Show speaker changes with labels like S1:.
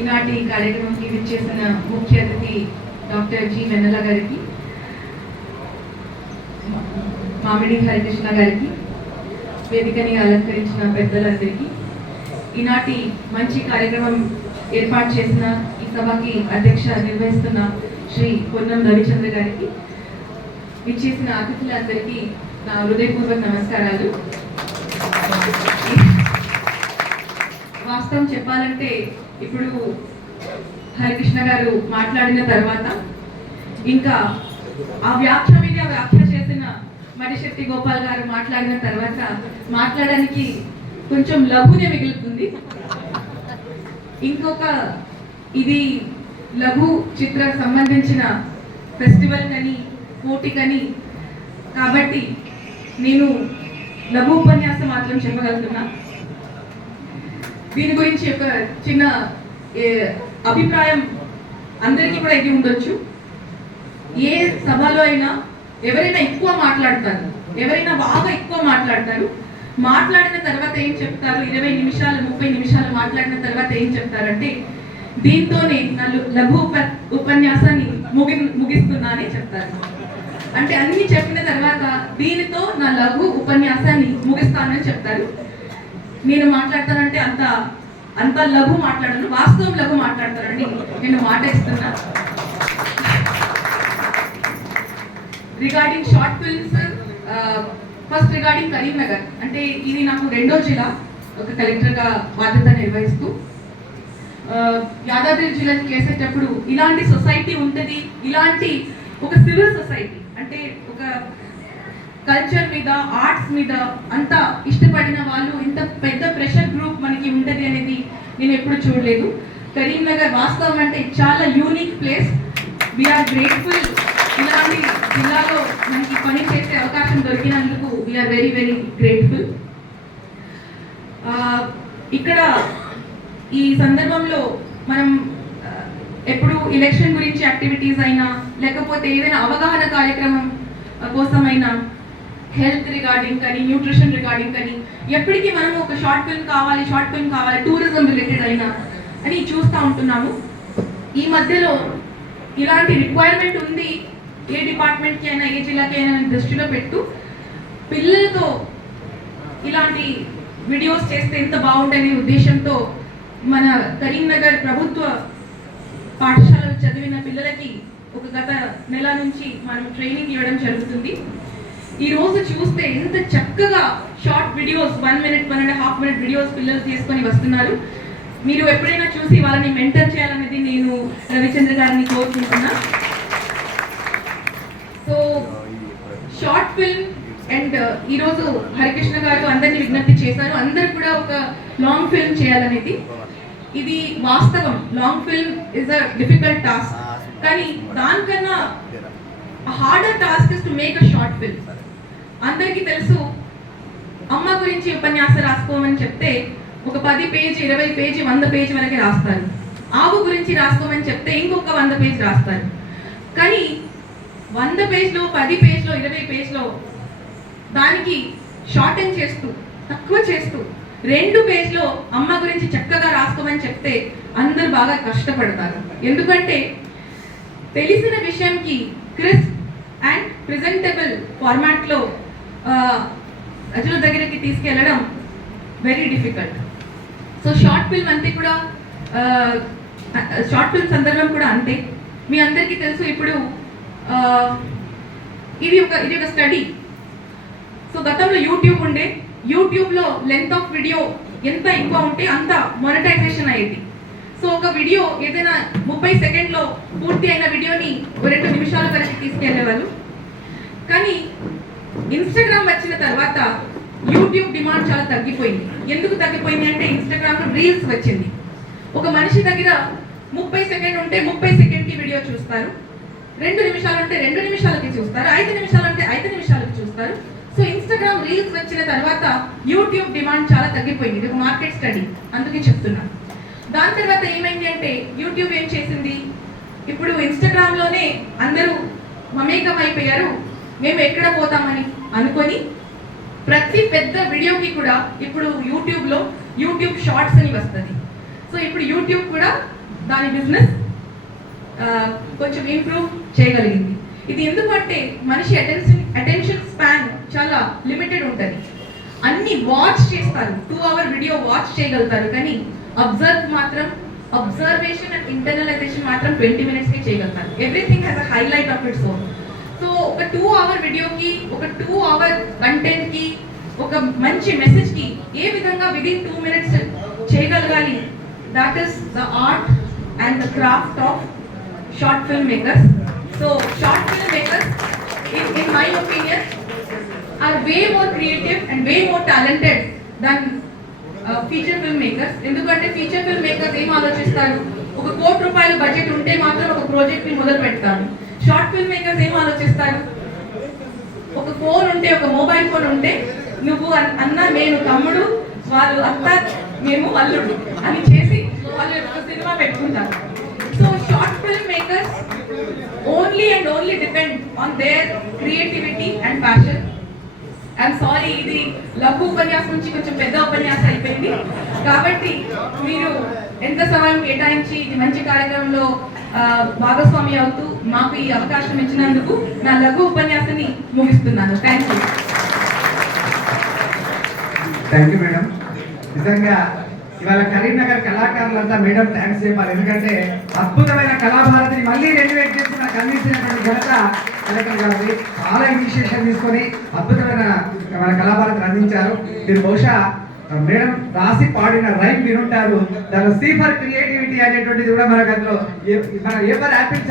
S1: ఈనాటి కార్యక్రమంకి విచ్చేసిన ముఖ్య అతిథి డాక్టర్ జి వెన్నెల గారికి మామిడి హరికృష్ణ గారికి వేదికని అలంకరించిన పెద్దలందరికీ ఈనాటి మంచి కార్యక్రమం ఏర్పాటు చేసిన ఈ సభకి అధ్యక్ష నిర్వహిస్తున్న శ్రీ పొన్నం రవిచంద్ర గారికి విచ్చేసిన అతిథులందరికీ నా హృదయపూర్వక నమస్కారాలు. వాస్తవం చెప్పాలంటే ఇప్పుడు హరికృష్ణ గారు మాట్లాడిన తర్వాత ఇంకా ఆ వ్యాఖ్య మీద వ్యాఖ్య చేసిన మణిశక్తి గోపాల్ గారు మాట్లాడిన తర్వాత మాట్లాడడానికి కొంచెం లఘునే మిగులుతుంది. ఇంకొక ఇది లఘు చిత్ర సంబంధించిన ఫెస్టివల్ కని పోటీ కని. కాబట్టి నేను లఘు ఉపన్యాసం మాత్రం చెప్పగలుగుతున్నా. దీని గురించి ఒక చిన్న ఏ, అభిప్రాయం అందరికీ కూడా ఇది ఉండొచ్చు. ఏ సభలో అయినా ఎవరైనా ఎక్కువ మాట్లాడతారు ఎవరైనా బాగా ఎక్కువ మాట్లాడతారు మాట్లాడిన తర్వాత ఏం చెప్తారు? ఇరవై నిమిషాలు ముప్పై నిమిషాలు మాట్లాడిన తర్వాత ఏం చెప్తారంటే దీంతోనే నా లఘు ఉప ఉపన్యాసాన్ని ముగి ముగిస్తున్నా అని చెప్తారు. అంటే అన్ని చెప్పిన తర్వాత దీనితో నా లఘు ఉపన్యాసాన్ని ముగిస్తానని చెప్తారు. నేను మాట్లాడతానంటే అంత అంత లఘు మాట్లాడను వాస్తవం లఘు మాట్లాడతానండి. నేను మాట ఇస్తున్నా. Regarding short films first regarding Karimnagar అంటే ఇది నాకు రెండో జిల్లా ఒక కలెక్టర్గా బాధ్యత నిర్వహిస్తూ. Uh, యాదాద్రి జిల్లాకి చేసేటప్పుడు ఇలాంటి సొసైటీ ఉంటుంది ఇలాంటి ఒక సివిల్ సొసైటీ అంటే ఒక కల్చర్ మీద ఆర్ట్స్ మీద అంత ఇష్టపడిన వాళ్ళు ఇంత పెద్ద ప్రెషర్ గ్రూప్ మనకి ఉంటుంది అనేది నేను ఎప్పుడు చూడలేదు. కరీంనగర్ వాస్తవం అంటే చాలా యూనిక్ ప్లేస్ వీఆర్ గ్రేట్ఫుల్ ఇలాంటి జిల్లాలో మనకి పని చేసే అవకాశం దొరికినందుకు వీఆర్ వెరీ వెరీ గ్రేట్ఫుల్ ఇక్కడ ఈ సందర్భంలో మనం ఎప్పుడు ఎలక్షన్ గురించి యాక్టివిటీస్ అయినా లేకపోతే ఏదైనా అవగాహన కార్యక్రమం కోసమైనా హెల్త్ రిగార్డింగ్ కానీ న్యూట్రిషన్ రిగార్డింగ్ కానీ ఎప్పటికీ మనం ఒక షార్ట్ ఫిల్మ్ కావాలి షార్ట్ ఫిల్మ్ కావాలి టూరిజం రిలేటెడ్ అయినా అని చూస్తూ ఉంటున్నాము. ఈ మధ్యలో ఇలాంటి రిక్వైర్మెంట్ ఉంది ఏ డిపార్ట్మెంట్కి అయినా ఏ జిల్లాకి అయినా దృష్టిలో పెట్టు. పిల్లలతో ఇలాంటి వీడియోస్ చేస్తే ఎంత బాగుంటనే ఉద్దేశంతో మన కరీంనగర్ ప్రభుత్వ పాఠశాలలో చదివిన పిల్లలకి ఒక గత నెల నుంచి మనం ట్రైనింగ్ ఇవ్వడం జరుగుతుంది. ఈ రోజు చూస్తే ఎంత చక్కగా short videos one minute one and half minute videos పిల్లలు తీసుకొని వస్తున్నారు. మీరు ఎప్పుడైనా చూసి వాళ్ళని మెంటర్ చేయాలనేది నేను రవిచంద్ర గారిని కోరుకుంటున్నా. సో షార్ట్ ఫిల్మ్ అండ్ ఈరోజు హరికృష్ణ గారు అందరినీ విజ్ఞప్తి చేశారు. అందరు కూడా ఒక లాంగ్ ఫిల్మ్ చేయాలనేది. ఇది వాస్తవం. Long film is a difficult task కానీ దానికన్నా harder task is to make a short film అందరికీ తెలుసు అమ్మ గురించి ఉపన్యాసం రాసుకోమని చెప్తే ఒక పది పేజీ ఇరవై పేజీ వంద పేజీ వరకు రాస్తారు. ఆవు గురించి రాసుకోమని చెప్తే ఇంకొక వంద పేజీ రాస్తారు. కానీ వంద పేజ్లో పది పేజ్లో ఇరవై పేజ్లో దానికి షార్టెన్ చేస్తూ తక్కువ చేస్తూ రెండు పేజ్లో అమ్మ గురించి చక్కగా రాసుకోమని చెప్తే అందరూ బాగా కష్టపడతారు. ఎందుకంటే తెలిసిన విషయంకి క్రిస్ప్ అండ్ ప్రెజెంటబుల్ ఫార్మాట్లో ప్రజల దగ్గరికి తీసుకెళ్ళడం very difficult so short film అంతే కూడా షార్ట్ ఫిల్మ్ సందర్భం కూడా అంతే. మీ అందరికీ తెలుసు ఇప్పుడు ఇది ఒక ఇది ఒక స్టడీ సో గతంలో యూట్యూబ్ ఉండే. యూట్యూబ్లో లెంత్ ఆఫ్ వీడియో ఎంత ఎక్కువ ఉంటే అంత మొనటైజేషన్ అయ్యేది. సో ఒక వీడియో ఏదైనా ముప్పై సెకండ్లో పూర్తి అయిన వీడియోని రెండు నిమిషాల వరకు తీసుకెళ్ళేవాళ్ళు. కానీ ఇన్స్టాగ్రామ్ వచ్చిన తర్వాత యూట్యూబ్ డిమాండ్ చాలా తగ్గిపోయింది. ఎందుకు తగ్గిపోయింది అంటే ఇన్స్టాగ్రామ్లో రీల్స్ వచ్చింది. ఒక మనిషి దగ్గర ముప్పై సెకండ్ ఉంటే ముప్పై సెకండ్కి వీడియో చూస్తారు. రెండు నిమిషాలు ఉంటే రెండు నిమిషాలకి చూస్తారు. ఐదు నిమిషాలు ఉంటే ఐదు నిమిషాలకి చూస్తారు. సో ఇన్స్టాగ్రామ్ రీల్స్ వచ్చిన తర్వాత యూట్యూబ్ డిమాండ్ చాలా తగ్గిపోయింది. ఇది ఒక మార్కెట్ స్టడీ. అందుకే చెప్తున్నాను దాని తర్వాత ఏమైంది అంటే యూట్యూబ్ ఏం చేసింది? ఇప్పుడు ఇన్స్టాగ్రామ్లోనే అందరూ మమేకం అయిపోయారు మేము ఎక్కడ పోతామని అనుకొని ప్రతి పెద్ద వీడియోకి కూడా ఇప్పుడు యూట్యూబ్లో యూట్యూబ్ షార్ట్స్ అని వస్తుంది. సో ఇప్పుడు యూట్యూబ్ కూడా దాని బిజినెస్ కొంచెం ఇంప్రూవ్ చేయగలిగింది. ఇది ఎందుకంటే మనిషి అటెన్షన్ అటెన్షన్ స్పాన్ చాలా లిమిటెడ్ ఉంటుంది. అన్ని వాచ్ చేస్తారు. టూ అవర్ వీడియో వాచ్ చేయగలుగుతారు. కానీ అబ్జర్వ్ మాత్రం అబ్జర్వేషన్ అండ్ ఇంటర్నలైజేషన్ మాత్రం ట్వంటీ మినిట్స్కి చేయగలుగుతాను everything has a highlight of its own so ఒక టూ అవర్ వీడియోకి ఒక టూ అవర్ కంటెంట్కి ఒక మంచి మెసేజ్కి ఏ విధంగా విదిన్ టూ మినిట్స్ చేయగలగాలి? That is the art and the craft of short film makers so short film makers in in my opinion are way more creative and way more talented than feature film makers ఎందుకంటే feature film makers ఏం ఆలోచిస్తారు? ఒక కోటి రూపాయల budget ఉంటే మాత్రం ఒక ప్రాజెక్ట్ని మొదలు పెడతారు. షార్ట్ ఫిల్మ్ మేకర్స్ ఏం ఆలోచిస్తారు? ఒక ఫోన్ ఉంటే ఒక మొబైల్ ఫోన్ ఉంటే నువ్వు అన్న నేను తమ్ముడు వాళ్ళు అత్త మేము అల్లుడు అని చేసి వాళ్ళు ఒక సినిమా పెట్టుకుంటారు. So short film makers only and only depend on their creativity and passion I'm sorry ఇది లఘు ఉపన్యాసం నుంచి కొంచెం పెద్ద ఉపన్యాసం అయిపోయింది. కాబట్టి మీరు ఎంత సమయం కేటాయించి ఇది మంచి కార్యక్రమంలో భాగస్వామి అవుతూ మాకు ఈ అవకాశం ఇచ్చినందుకు నా లఘు ఉపన్యాసాన్ని ముగిస్తున్నాను. Thank you
S2: thank you madam నిజంగా ఇవాళ కరీంనగర్ కళాకారులంతా మేడం థ్యాంక్స్ చెప్పాలి. ఎందుకంటే అద్భుతమైన కళాభారతిని మళ్ళీ రెన్యువేట్ చేసి మనకు అందించినటువంటి ఘనత కలెక్టర్ గారి చాలా ఇనిషియేషన్ తీసుకొని అద్భుతమైన మన కళాభారతిని అందించారు. మీరు బహుశా మేడం రాసి పాడిన రైమ్ వినుంటారు. దాని సీఫర్ క్రియేటివిటీ అనేటువంటిది కూడా మనకు అందులో ఏ- మన ఏపర్ యాపిల్